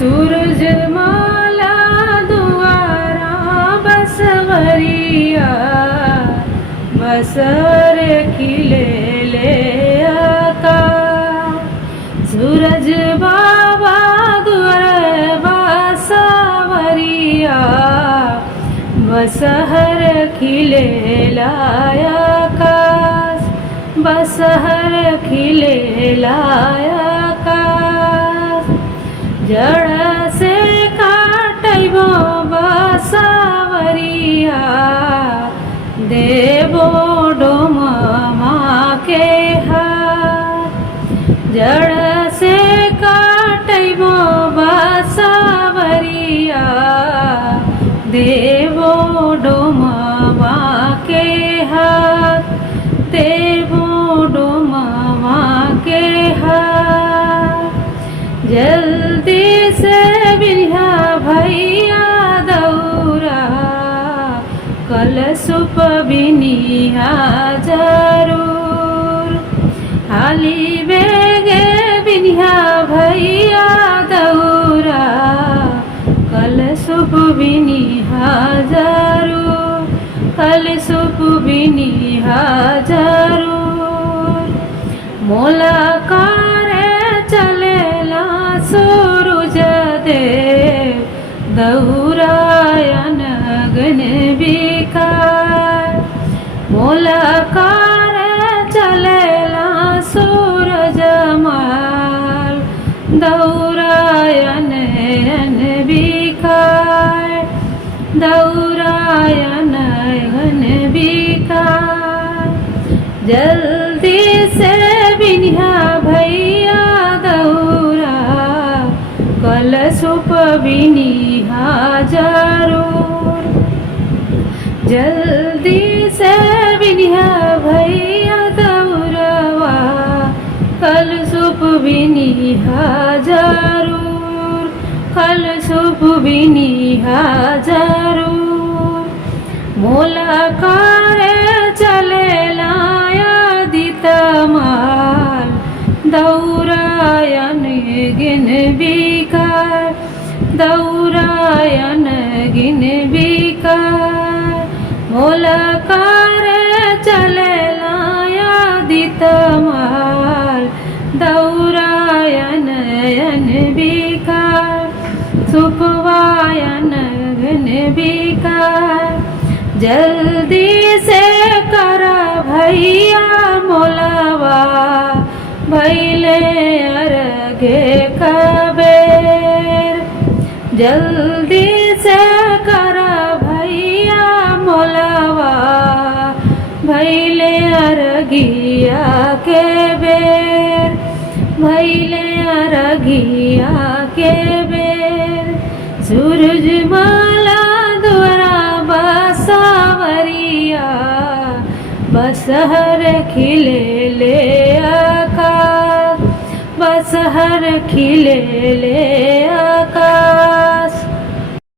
सूरज माला दुआरा बसवरिया बसर खिले ले आकाश। सूरज बाबा दुआरे बसवरिया बसहर खिले लाया आकाश बसहर खिले लाया आकाश। जड़ से काटबो बसवरिया देवो डोमा के हाथ। जड़ से काटबो बसवरिया देवो डोमा के हाथ देवो डोमा के हाथ। जल्दी से बिरहा भैया दौरा कल सुप बिनिहा जरूर। हाली बेगे बिनिहा भैया दौरा कल सुप बिनिहा जरूर कल सुप बिनिहा जरूर। मोला कारे चलेला सूरज देव दौरायन गन बिकार। मोला कारे चलेला सूरज माल दौरायन बिकार दौरायन घन बिकार। जल्दी से बिनिहा भैया दौरा कल सुप बिनिहा जरूर। जल्दी से बिनिहा भैया दौरवा कल सुप बिनिहा जरूर कल सुप बिनिहा जरूर। मोला कारे चलेला यादित माल दौरायन गिन बिकार दौरायन गिन बिकार। मोला कारे चलेला यादित माल दौरायन बिकार सुपवायन घन बिकार। जल्दी से करा भैया मोलावा भैले अरगे कबेर। जल्दी से करा भैया मोलावा भैले अरगिया के बेर भैले अरगिया के बेर। सूरज माला द्वारा बसवरिया बसहर खिले ले आकाश बसहर खिले ले आकाश।